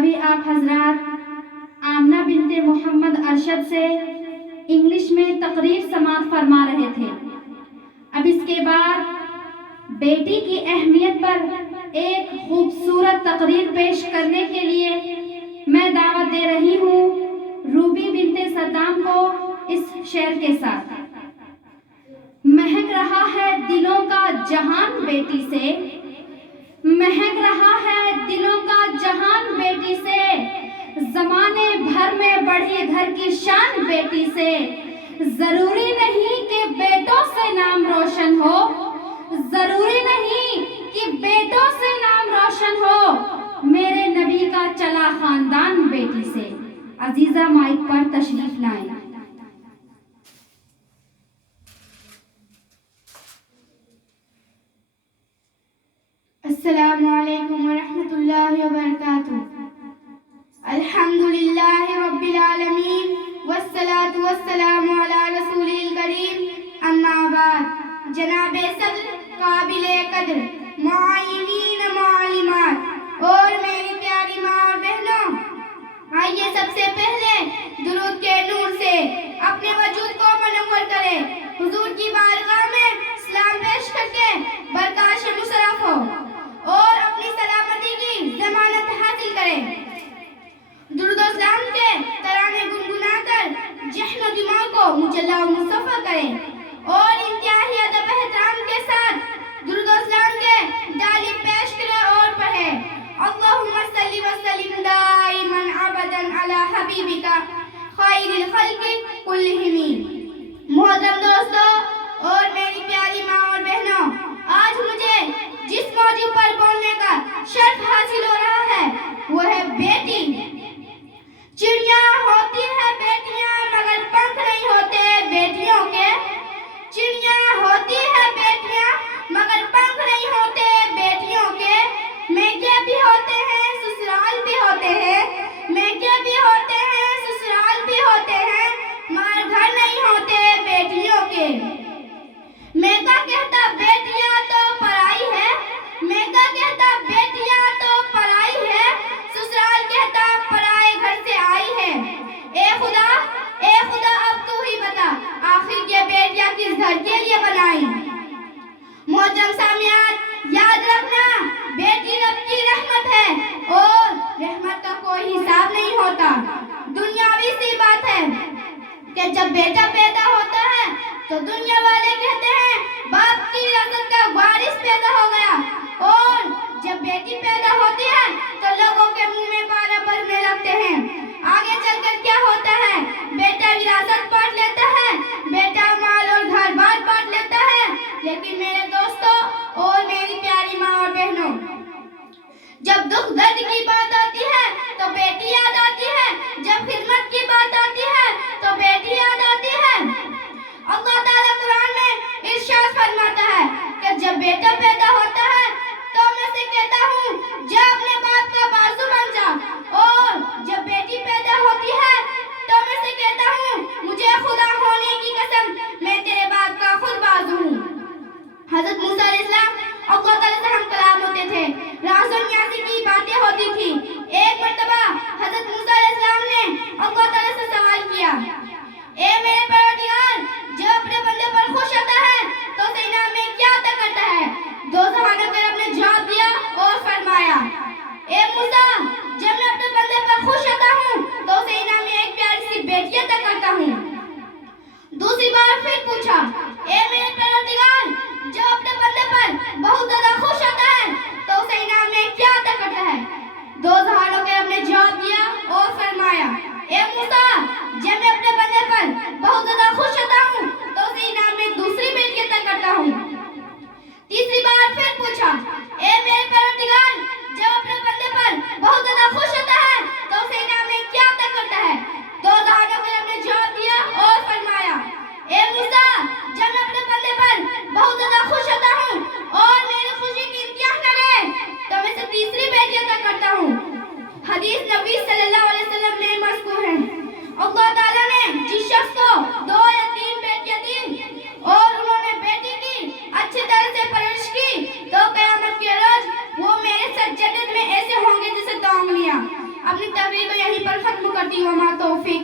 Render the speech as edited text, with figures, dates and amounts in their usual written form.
अभी आप हजरात आमना बिनते मोहम्मद अरशद से इंग्लिश में तकरीर समाअत फरमा रहे थे। अब इसके बाद बेटी की अहमियत पर एक खूबसूरत तकरीर पेश करने के लिए मैं दावत दे रही हूँ रूबी बिनते सद्दाम को इस शेर के साथ। महक रहा है दिलों का जहान बेटी से, महक रहा है दिलों का जहान बेटी से, ज़माने भर में बढ़ी घर की शान बेटी से। ज़रूरी नहीं कि बेटों से नाम रोशन हो, ज़रूरी नहीं कि बेटों से नाम रोशन हो, मेरे नबी का चला खानदान बेटी से। अजीज़ा माइक पर तशरीफ लाएं। अस्सलामु अलैकुम वरहमतुल्लाहि वबरकातुहू। अल्हम्दुलिल्लाहि रब्बिल आलमीन वस्सलातु वस्सलामु अला रसूलिल करीम। अम्मा बाद। जनाबे सद्र, काबिले कद्र, मुआय्यनीन मुअल्लिमात और मेरी प्यारी माँ और बहनों, आइए सबसे पहले दुरूद के नूर से अपने वजूद को मनव्वर करें। हुजूर की बारगाह में सलाम पेश करके बरकाश मुशर्रफ हो और अपनी सलामती की जमानत हासिल करें। दुरूद और सलाम के तराने गुनगुनाकर जहन दिमाग को मुजल्ला और मुस्तफा करें और इंतहाई अदब एहतराम के साथ दुरूद और सलाम के डाली पेश करें और पढ़ें। अल्लाहुम्मा सल्ली व सल्लिम दाइमन अबदन अला हबीबिका खैरिल खल्क़ि कुल्लिहिम। मोहतरम दोस्तों और मेरी प्यारी माँ और बहनों, आज मुझे जिस मौजू पर बोलने का शर्फ हासिल हो रहा है वो है बेटी। चिड़िया होती है बेटियां मगर पंख नहीं होते बेटियों के। चिड़िया होती है बेटियां मगर पंख नहीं होते बेटियों के। मैके भी होते हैं ससुराल भी होते हैं, मैके भी होते हैं ससुराल भी होते हैं, मगर घर नहीं होते बेटियों के। मैका कहता बेटियां तो पराई है, मैका कहता बेटियां तो पराई है, ससुराल कहता पराए घर से आई है। ए खुदा अब तू ही बता आखिर ये बेटियां किस घर के लिए बनाई। मोहतरम सामियात, याद रखना बेटी रब की रहमत है और रहमत का कोई हिसाब नहीं होता। दुनियावी सी बात है कि जब बेटा पैदा होता है तो दुनिया वाले कहते हैं बाप की विरासत का वारिस पैदा हो गया, और जब बेटी पैदा होती है तो लोगों के मुंह में पारा बजने लगते हैं। आगे चलकर क्या होता है, बेटा विरासत बांट लेता है, बेटा माल और घर बार बांट लेता है। लेकिन मेरे दोस्तों और मेरी प्यारी माँ और बहनों, जब दुख दर्द की बात आती है तो बेटी याद आती है, जब खिदमत की बात आती है तो बेटी याद आती है। अल्लाह ताला कुरान में इरशाद फरमाता है कि जब बेटा पैदा होता है तो मैं से कहता हूँ जा अपने बाप का बाजू बन जा, और जब बेटी पैदा होती है तो मैं से कहता हूँ मुझे खुदा होने की कसम मैं तेरे बाप का खुद बाजू हूँ। हजरत मूसा अलैहिस्सलाम अल्लाह ताला से हम कलाम होते थे, राज़ और न्याज़ी की बातें होती थी। एक मर्तबा हजरत मूसा अलैहिस्सलाम ने अल्लाह ताला से सवाल किया, ए मेरे परवरदिगार, जो अपने बंदे पर खुश होता है तो उसे इनाम में क्या अता करता है। दो जहानों के रब ने जवाब दिया और फरमाया, ए मूसा, जब मैं अपने बंदे पर खुश होता हूँ तो उसे इनाम में एक प्यारी सी बेटी अता करता हूँ। दूसरी बार फिर पूछा, ए मेरे परवरदिगार, जो अपने बंदे पर बहुत ज्यादा खुश होता है तो उसे इनाम में क्या अता करता है। दो जहानों के रब ने जवाब दिया और फरमाया, ए मूसा, जब मैं अपने बंदे पर बहुत ज्यादा खुश होता हूँ तो उसे इनाम में दूसरी बेटी अता करता हूँ। तीसरी बार फिर पूछा, ए मेरे परवरदिगार, जब अपने बंदे पर बहुत ज्यादा खुश होता है तो उसे इनाम में क्या अता करता है। दो जहानों के रब ने जवाब दिया और फरमाया, ए मूसा, जब मैं अपने बंदे पर बहुत ज्यादा खुश होता हूँ और मेरी खुशी की इंतहा करे तो मैं से तीसरी बेटी अता करता हूँ। हदीस नबी सल्लल्लाहु अलैहि वसल्लम में मज़कूर है, अल्लाह ताला ने जिस शख्स को 2 या 3 बेटियां दी और उन्होंने बेटी की अच्छी तरह से परवरिश की तो क़यामत के रोज वो मेरे से اپنی تقریر کو یہیں پر ختم کرتی ہوں. وما توفیق